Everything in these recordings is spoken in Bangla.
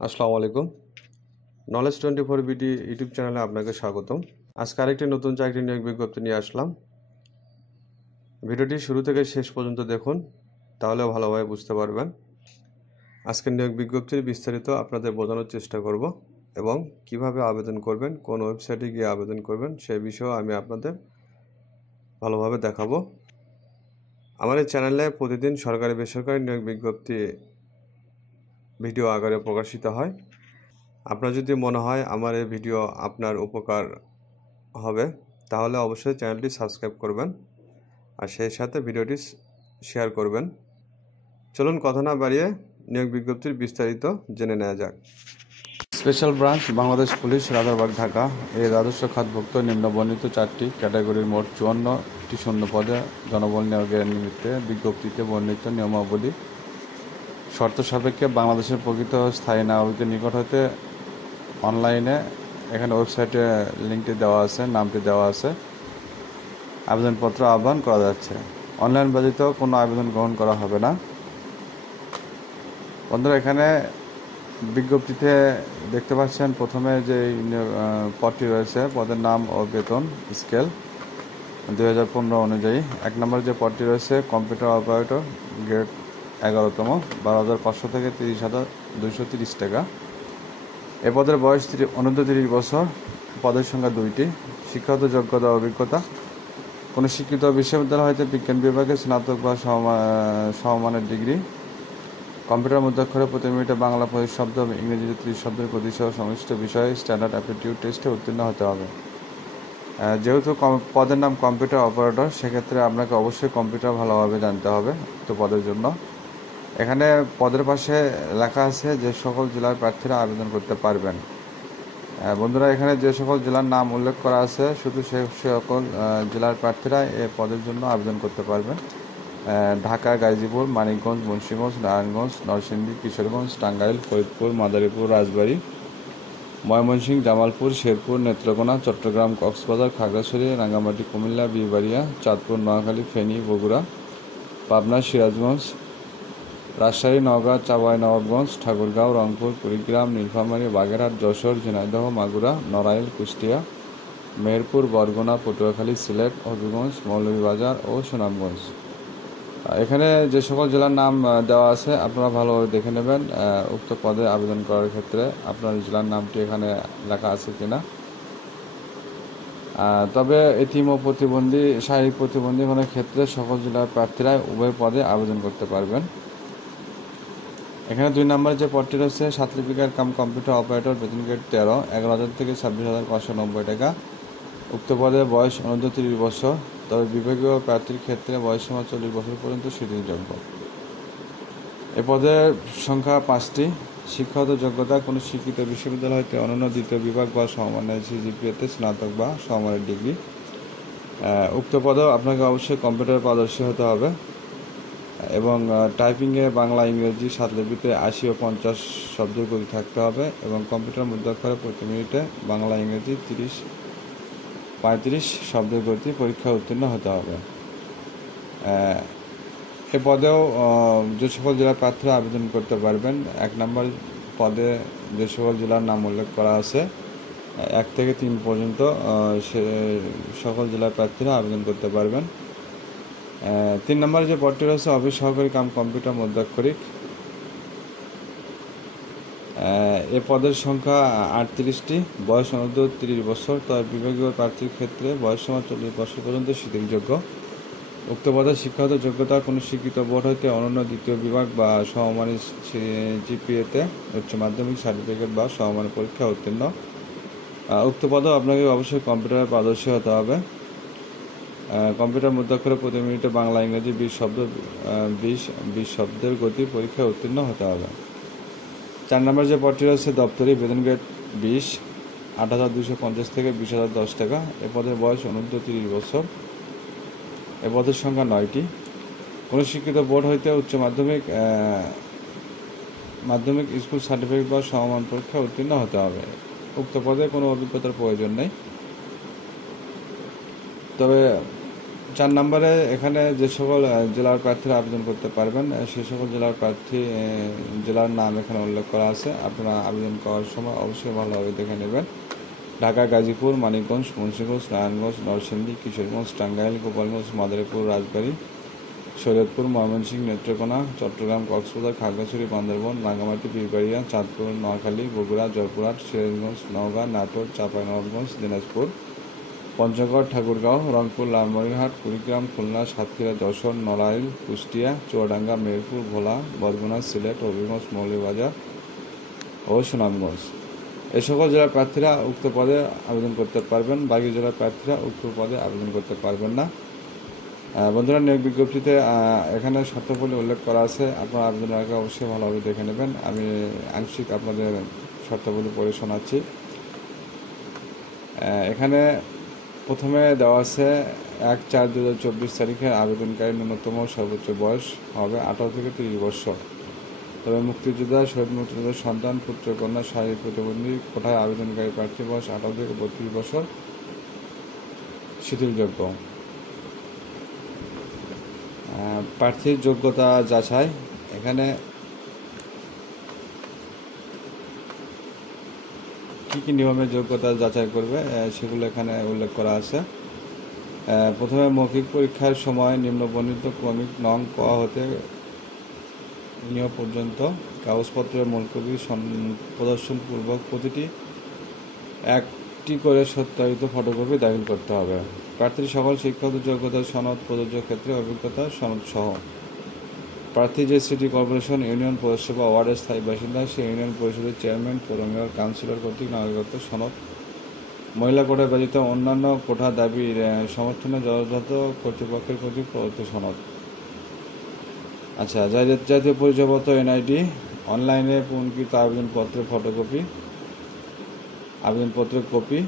আসসালামু আলাইকুম। নলেজ 24 বিডি ইউটিউব চ্যানেলে আপনাকে স্বাগতম। আজকে আরেকটি নতুন চাকরি নিয়োগ বিজ্ঞপ্তি নিয়ে আসলাম। ভিডিওটি শুরু থেকে শেষ পর্যন্ত দেখুন, তাহলে ভালোভাবে বুঝতে পারবেন। আজকের নিয়োগ বিজ্ঞপ্তির বিস্তারিত আপনাদের বোঝানোর চেষ্টা করব এবং কিভাবে আবেদন করবেন, কোন ওয়েবসাইটে গিয়ে আবেদন করবেন সেই বিষয়েও আমি আপনাদের ভালোভাবে দেখাবো। আমার এই চ্যানেলে প্রতিদিন সরকারি বেসরকারি নিয়োগ বিজ্ঞপ্তি ভিডিও আকারে প্রকাশিত হয়। আপনার যদি মনে হয় আমার এই ভিডিও আপনার উপকার হবে, তাহলে অবশ্যই চ্যানেলটি সাবস্ক্রাইব করবেন আর সেই সাথে ভিডিওটি শেয়ার করবেন। চলুন কথা না বাড়িয়ে নিয়োগ বিজ্ঞপ্তির বিস্তারিত জেনে নেওয়া যাক। Special branch Bangladesh police, Rajarbagh, Dhaka. এই রাজস্ব খাতভুক্ত নিম্নবর্ণিত 4টি ক্যাটাগরির মোট 54টি শূন্য পদে জনবল নিয়োগের নিমিত্তে বিজ্ঞপ্তিতে বর্ণিত নিয়মাবলী শর্ত সাপেক্ষে বাংলাদেশের প্রকৃত স্থায়ী নাগরিকদের নিকট হতে অনলাইনে এখানে ওয়েবসাইটে লিঙ্কটি দেওয়া আছে, নামটি দেওয়া আছে, আবেদনপত্র আহ্বান করা যাচ্ছে। অনলাইন ব্যতীত কোনো আবেদন গ্রহণ করা হবে না। বন্ধুরা, এখানে বিজ্ঞপ্তিতে দেখতে পাচ্ছেন প্রথমে যে পদটি রয়েছে, পদের নাম ও বেতন স্কেল 2015 অনুযায়ী। 1 নম্বর যে পদটি রয়েছে কম্পিউটার অপারেটর, গ্রেড 11তম, 12,500 থেকে 30,230 টাকা। এ পদের বয়স অনূর্ধ্ব 30 বছর। পদের সংখ্যা 2টি। শিক্ষাগত যোগ্যতা অভিজ্ঞতা: কোনো শিক্ষিত বিশ্ববিদ্যালয় হইতে বিজ্ঞান বিভাগে স্নাতক বা সমমানের ডিগ্রি। কম্পিউটার মধ্যাক্ষরে প্রতি মিনিটে বাংলা 25 শব্দ, ইংরেজি 30 শব্দের গতি সহ সংশ্লিষ্ট বিষয়ে স্ট্যান্ডার্ড অ্যাপটিটিউড টেস্টে উত্তীর্ণ হতে হবে। যেহেতু পদের নাম কম্পিউটার অপারেটর, সেক্ষেত্রে আপনাকে অবশ্যই কম্পিউটার ভালোভাবে জানতে হবে তো পদের জন্য। এখানে পদের পাশে লেখা আছে যে সকল জেলার প্রার্থীরা আবেদন করতে পারবেন। বন্ধুরা, এখানে যে সকল জেলার নাম উল্লেখ করা আছে শুধু সে সকল জেলার প্রার্থীরা এ পদের জন্য আবেদন করতে পারবেন। ঢাকা, গাজীপুর, মানিকগঞ্জ, মুন্সিগঞ্জ, নারায়ণগঞ্জ, নরসিংদী, কিশোরগঞ্জ, টাঙ্গাইল, ফরিদপুর, মাদারীপুর, রাজবাড়ী, ময়মনসিংহ, জামালপুর, শেরপুর, নেত্রকোনা, চট্টগ্রাম, কক্সবাজার, খাগড়াছড়ি, রাঙ্গামাটি, কুমিল্লা, বিবাড়িয়া, চাঁদপুর, নোয়াখালী, ফেনী, বগুড়া, পাবনা, সিরাজগঞ্জ, রাজশাহী, নওগাঁ, চাঁপাইনবাবগঞ্জ, ঠাকুরগাঁও, রংপুর, কুড়িগ্রাম, নীলফামারী, বাগেরহাট, যশোর, ঝিনাইদহ, মাগুরা, নড়াইল, কুষ্টিয়া, মেহেরপুর, বরগুনা, পটুয়াখালী, সিলেট, হবিগঞ্জ, মৌলভীবাজার ও সুনামগঞ্জ। এখানে যে সকল জেলার নাম দেওয়া আছে আপনারা ভালোভাবে দেখে নেবেন উক্ত পদে আবেদন করার ক্ষেত্রে আপনার জেলার নামটি এখানে লেখা আছে কিনা। তবে এতিম ও প্রতিবন্ধী, শারীরিক প্রতিবন্ধীগণের ক্ষেত্রে সকল জেলার প্রার্থীরা উভয় পদে আবেদন করতে পারবেন। এখানে 2 নম্বর যে পদটি রয়েছে সাতলিপিকার কাম কম্পিউটার অপারেটর, বেতন গ্রেড 13, 11,000 থেকে 26,590 টাকা। উক্ত পদে বয়স অনূর্ধ্ব 30 বছর, তবে বিভাগীয় প্রার্থীর ক্ষেত্রে বয়সসীমা 40 বছর পর্যন্ত শিথিলযোগ্য। এ পদের সংখ্যা 5টি। শিক্ষাগত যোগ্যতা: কোনো শিক্ষিত বিশ্ববিদ্যালয় হইতে অনন্য দ্বিতীয় বিভাগ বা সমমানের সিজিপিএতে স্নাতক বা সমমানের ডিগ্রি। উক্ত পদেও আপনাকে অবশ্যই কম্পিউটার পারদর্শী হতে হবে এবং টাইপিংয়ে বাংলা ইংরেজি 7 লিপিতে 80 ও 50 শব্দের গতি থাকতে হবে এবং কম্পিউটার মধ্যাক্ষরে প্রতি মিনিটে বাংলা ইংরেজি 30-35 শব্দের গতি পরীক্ষায় উত্তীর্ণ হতে হবে। এ পদেও যে সকল জেলার প্রার্থীরা আবেদন করতে পারবেন, 1 নম্বর পদে যে সকল জেলার নাম উল্লেখ করা আছে 1 থেকে 3 পর্যন্ত সে সকল জেলার প্রার্থীরা আবেদন করতে পারবেন। 3 নম্বরে যে পদটি রয়েছে অফিস সহকারী কাম কম্পিউটার মধ্যাক্ষরিক, এ পদের সংখ্যা 38টি। বয়স অনূর্ধ্ব 30 বছর, তবে বিভাগীয় প্রার্থীর ক্ষেত্রে বয়সসীমা 40 বছর পর্যন্ত শিথিলযোগ্য। উক্ত পদের শিক্ষাগত যোগ্যতা: কোনো শিক্ষিত বোর্ড হইতে অনন্য দ্বিতীয় বিভাগ বা সমমানের জিপিএতে উচ্চ মাধ্যমিক সার্টিফিকেট বা সমমানের পরীক্ষা উত্তীর্ণ। উক্ত পদেও আপনাকে অবশ্যই কম্পিউটারে পারদর্শী হতে হবে। কম্পিউটার মধ্যাক্ষরে প্রতি মিনিটে বাংলা ইংরেজি 20 শব্দের গতি পরীক্ষায় উত্তীর্ণ হতে হবে। 4 নম্বর যে পদটি রয়েছে দপ্তরি, বেতন গ্রেড 20, 8,250 থেকে 20,010 টাকা। এ পদের বয়স অনূর্ধ্ব 30 বছর। এ পদের সংখ্যা 9টি। কোনো শিক্ষিত বোর্ড হইতে উচ্চ মাধ্যমিক স্কুল সার্টিফিকেট বা সমমান পরীক্ষা উত্তীর্ণ হতে হবে। উক্ত পদে কোনো অভিজ্ঞতার প্রয়োজন নেই, তবে 4 নম্বরে এখানে যে সকল জেলার প্রার্থীরা আবেদন করতে পারবেন সেই সকল জেলার প্রার্থী জেলার নাম এখানে উল্লেখ করা আছে। আপনারা আবেদন করার সময় অবশ্যই ভালোভাবে দেখে নেবেন। ঢাকা, গাজীপুর, মানিকগঞ্জ, মুন্সিগঞ্জ, নারায়ণগঞ্জ, নরসিংদী, কিশোরগঞ্জ, টাঙ্গাইল, গোপালগঞ্জ, মাদারীপুর, রাজবাড়ী, শরীয়তপুর, ময়মনসিংহ, নেত্রকোনা, চট্টগ্রাম, কক্সবাজার, খাগড়াছড়ি, বান্দরবান, রাঙ্গামাটি, পীরবাড়িয়া, চাঁদপুর, নোয়াখালী, বগুড়া, জয়পুরহাট, সিরাজগঞ্জ, নওগাঁ, নাটোর, চাঁপাইনবাবগঞ্জ, দিনাজপুর, পঞ্চগড়, ঠাকুরগাঁও, রংপুর, লালমনিরহাট, কুড়িগ্রাম, খুলনা, সাতক্ষীরা, যশোর, নড়াইল, কুষ্টিয়া, চুয়াডাঙ্গা, মেহেরপুর, ভোলা, বরগুনা, সিলেট, হবিগঞ্জ, মৌলভীবাজার ও সুনামগঞ্জ। এই সকল জেলার প্রার্থীরা উক্ত পদে আবেদন করতে পারবেন। বাকি জেলার প্রার্থীরা উক্ত পদে আবেদন করতে পারবেন না। বন্ধুরা, নিয়োগ বিজ্ঞপ্তিতে এখানে শর্তাবলী উল্লেখ করা আছে। আপনারা আবেদনের আগে অবশ্যই ভালোভাবে দেখে নেবেন। আমি আংশিক আপনাদের শর্তাবলী পড়ে শোনাচ্ছি। এখানে প্রথমে দেওয়া আছে 1/4/2024 তারিখের আবেদনকারী ন্যূনতম সর্বোচ্চ বয়স হবে 18 থেকে 30 বছর। তবে মুক্তিযোদ্ধা, শহীদ মুক্তিযোদ্ধার সন্তান, পুত্র, কন্যা, শারীরিক প্রতিবন্ধী কোটায় আবেদনকারী প্রার্থীর বয়স 18 থেকে 32 বছর শিথিলযোগ্য। প্রার্থীর যোগ্যতা যাচাই। এখানে কী কী নিয়মে যোগ্যতা যাচাই করবে সেগুলো এখানে উল্লেখ করা আছে। প্রথমে মৌখিক পরীক্ষার সময় নিম্নবর্ণিত ক্রমিক নং ক হতে নিয় পর্যন্ত কাগজপত্রের মূল কপি প্রদর্শনপূর্বক প্রতিটি একটি করে সত্যায়িত ফটোকপি দাখিল করতে হবে। প্রার্থীর সকল শিক্ষাগত যোগ্যতার সনদ প্রযোজ্য ক্ষেত্রে অভিজ্ঞতা সনদ সহ। প্রার্থী যে সিটি কর্পোরেশন, ইউনিয়ন পরিষদ বা ওয়ার্ডের স্থায়ী বাসিন্দা, সেই ইউনিয়ন পরিষদের চেয়ারম্যান, পৌর মেয়র, কাউন্সিলর কর্তৃক নাগরিকত্ব সনদ, মহিলা কোটায় ব্যতীত অন্যান্য কোটা দাবির সমর্থনে যথাযথ কর্তৃপক্ষের কর্তৃক প্রদত্ত সনদ। আচ্ছা, জাতীয় পরিচয়পত্র NID, অনলাইনে পূরণকৃত আবেদনপত্রের ফটোকপি, আবেদনপত্রের কপি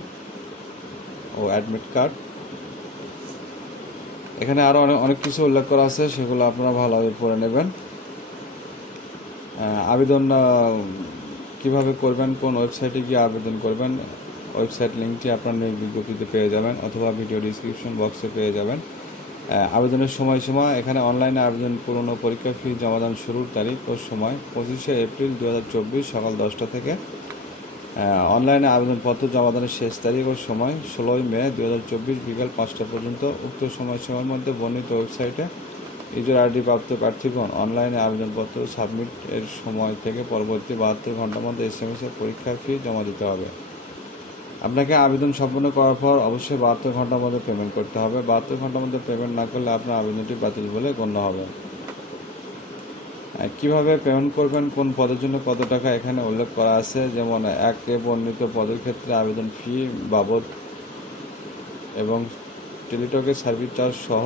ও অ্যাডমিট কার্ড। এখানে আরও অনেক কিছু উল্লেখ করা আছে, সেগুলো আপনারা ভালোভাবে পড়ে নেবেন। আবেদন কিভাবে করবেন, কোন ওয়েবসাইটে গিয়ে আবেদন করবেন, ওয়েবসাইট লিঙ্কটি আপনার নিয়োগ বিজ্ঞপ্তিতে পেয়ে যাবেন অথবা ভিডিও ডিসক্রিপশন বক্সে পেয়ে যাবেন। আবেদনের সময়সীমা এখানে অনলাইনে আবেদন পূরণ ও পরীক্ষা ফি জমাদান শুরুর তারিখ ও সময় 25শে এপ্রিল 2024 সকাল 10টা থেকে। অনলাইনে আবেদনপত্র জমাদানের শেষ তারিখ ও সময় 16ই মে 2024 বিকাল 5টা পর্যন্ত। উক্ত সময়সীমার মধ্যে বর্ণিত ওয়েবসাইটে ইউজার ID প্রাপ্ত প্রার্থীগণ অনলাইনে আবেদনপত্র সাবমিট এর সময় থেকে পরবর্তী 72 ঘন্টার মধ্যে SMS এর পরীক্ষার ফি জমা দিতে হবে। আপনাকে আবেদন সম্পন্ন করার পর অবশ্যই 72 ঘন্টার মধ্যে পেমেন্ট করতে হবে। 72 ঘন্টার মধ্যে পেমেন্ট না করলে আপনার আবেদনটি বাতিল বলে গণ্য হবে। কিভাবে পেমেন্ট করবেন, কোন পদের জন্য কত টাকা এখানে উল্লেখ করা আছে। যেমন 1 বর্ণিত পদের ক্ষেত্রে আবেদন ফি বাবদ এবং টেলিটকের সার্ভিস চার্জ সহ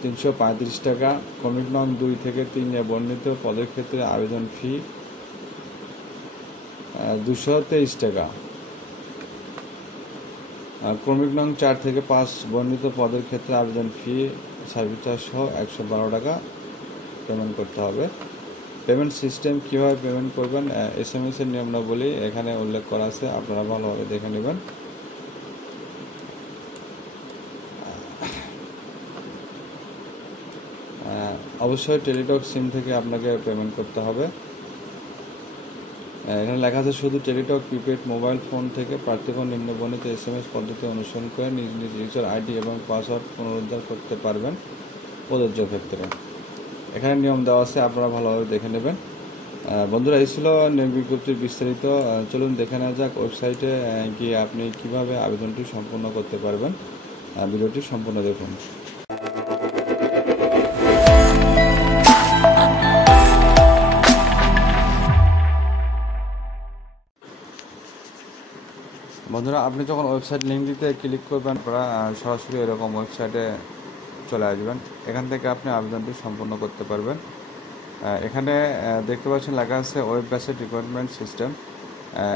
335 টাকা। ক্রমিক নং 2 থেকে 3 বর্ণিত পদের ক্ষেত্রে আবেদন ফি 223 টাকা। ক্রমিক নং 4 থেকে 5 বর্ণিত পদের ক্ষেত্রে আবেদন ফি সার্ভিস চার্জ সহ 112 টাকা পেমেন্ট করতে হবে। পেমেন্ট সিস্টেম কীভাবে পেমেন্ট করবেন, SMS এর নিয়মাবলী এখানে উল্লেখ করা আছে, আপনারা ভালোভাবে দেখে নেবেন। অবশ্যই টেলিটক সিম থেকে আপনাকে পেমেন্ট করতে হবে। এখানে লেখা আছে শুধু টেলিটক প্রিপেড মোবাইল ফোন থেকে প্রার্থীগণ নিম্নবর্ণিত SMS পদ্ধতি অনুসরণ করে নিজ নিজ ইউজার ID এবং পাসওয়ার্ড পুনরুদ্ধার করতে পারবেন প্রযোজ্য ক্ষেত্রে। এখানে নিয়ম দেওয়া আছে, আপনারা ভালোভাবে দেখে নেবেন। বন্ধুরা, এই ছিল নিয়োগ বিজ্ঞপ্তির বিস্তারিত। চলুন দেখে নেওয়া যাক ওয়েবসাইটে গিয়ে আপনি কিভাবে আবেদনটি সম্পূর্ণ করতে পারবেন। ভিডিওটি সম্পূর্ণ দেখুন। বন্ধুরা, আপনি যখন ওয়েবসাইট লিঙ্কটিতে ক্লিক করবেন আপনারা সরাসরি এরকম ওয়েবসাইটে চলে আসবেন। এখান থেকে আপনি আবেদনটি সম্পন্ন করতে পারবেন। এখানে দেখতে পাচ্ছেন লেখা আছে web based recruitment system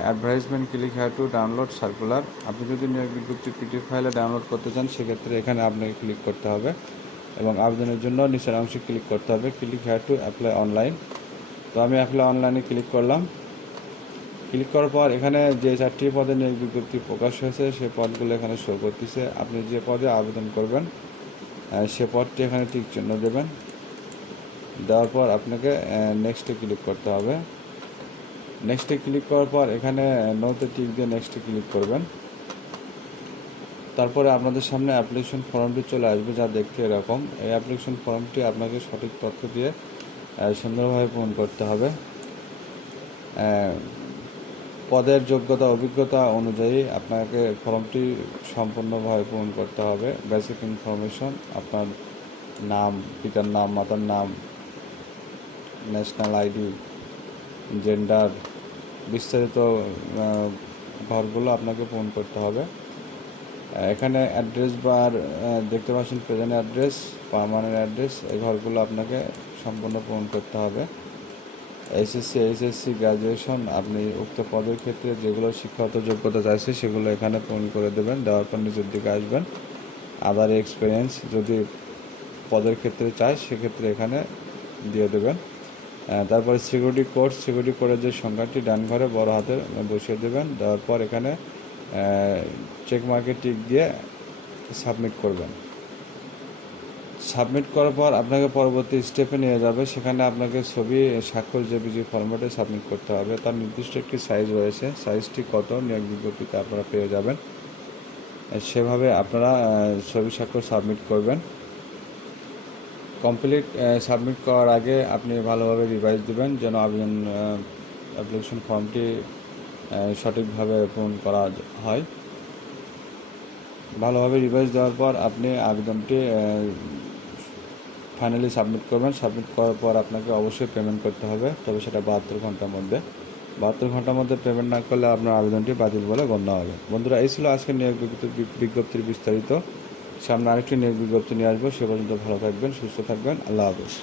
advertisement, click here to download circular. আপনি যদি নিয়োগ বিজ্ঞপ্তি PDF ফাইলে ডাউনলোড করতে চান সেক্ষেত্রে এখানে আপনাকে ক্লিক করতে হবে এবং আবেদনের জন্য নিচের অংশে ক্লিক করতে হবে click here to apply online. তো আমি অ্যাপ্লাই অনলাইনে ক্লিক করলাম। ক্লিক করার পর এখানে যে 4টি পদে নিয়োগ বিজ্ঞপ্তি প্রকাশ হয়েছে সেই পদগুলো এখানে শো করতেছে। আপনি যে পদে আবেদন করবেন সে পদটি এখানে টিক চিহ্ন দেবেন। দেওয়ার পর আপনাকে নেক্সটে ক্লিক করতে হবে। নেক্সটে ক্লিক করার পর এখানে নোতে টিক দিয়ে নেক্সটে ক্লিক করবেন। তারপরে আপনাদের সামনে অ্যাপ্লিকেশন ফর্মটি চলে আসবে, যা দেখতে এরকম। এই অ্যাপ্লিকেশন ফর্মটি আপনাকে সঠিক তথ্য দিয়ে সুন্দরভাবে পূরণ করতে হবে। পদের যোগ্যতা অভিজ্ঞতা অনুযায়ী আপনাকে ফর্মটি সম্পূর্ণভাবে পূরণ করতে হবে। বেসিক ইনফরমেশন, আপনার নাম, পিতার নাম, মাতার নাম, ন্যাশনাল আইডি, জেন্ডার, বিস্তারিত ঘরগুলো আপনাকে পূরণ করতে হবে। এখানে অ্যাড্রেস বার দেখতে পাচ্ছেন, প্রেজেন্ট অ্যাড্রেস, পার্মানেন্ট অ্যাড্রেস, এই ঘরগুলো আপনাকে সম্পূর্ণ পূরণ করতে হবে। এসএসসি, এইচএসসি, গ্র্যাজুয়েশন, আপনি উক্ত পদের ক্ষেত্রে যেগুলো শিক্ষাগত যোগ্যতা চাইছে সেগুলো এখানে পূরণ করে দেবেন। দেওয়ার পর নিচের দিকে আসবেন। আদার এক্সপিরিয়েন্স যদি পদের ক্ষেত্রে চায় সেক্ষেত্রে এখানে দিয়ে দেবেন। তারপরে সিকিউরিটি কোডের যে সংখ্যাটি ডান ঘরে বড় হাতে বসিয়ে দেবেন। দেওয়ার পর এখানে চেক মার্কে টিক দিয়ে সাবমিট করবেন। সাবমিট করার পর আপনাকে পরবর্তী স্টেপে নিয়ে যাবে। সেখানে আপনাকে ছবি, স্বাক্ষর, জেপিজি ফরম্যাটে সাবমিট করতে হবে। তার নির্দিষ্ট একটি সাইজ রয়েছে, সাইজটি কত নিয়োগ বিজ্ঞপ্তিতে আপনারা পেয়ে যাবেন। সেভাবে আপনারা ছবি, স্বাক্ষর সাবমিট করবেন। কমপ্লিট সাবমিট করার আগে আপনি ভালোভাবে রিভাইজ দেবেন, যেন অ্যাপ্লিকেশন ফর্মটি সঠিকভাবে পূরণ করা হয়। ভালোভাবে রিভাইজ দেওয়ার পর আপনি আবেদনটি ফাইনালি সাবমিট করবেন। সাবমিট করার পর আপনাকে অবশ্যই পেমেন্ট করতে হবে, তবে সেটা 72 ঘন্টার মধ্যে। 72 ঘন্টার মধ্যে পেমেন্ট না করলে আপনার আবেদনটি বাতিল বলে গণ্য হবে। বন্ধুরা, এই ছিল আজকের নিয়োগ বিজ্ঞপ্তির বিস্তারিত। সামনে আরেকটি নিয়োগ বিজ্ঞপ্তি নিয়ে আসবো। সে পর্যন্ত ভালো থাকবেন, সুস্থ থাকবেন। আল্লাহ হাফেজ।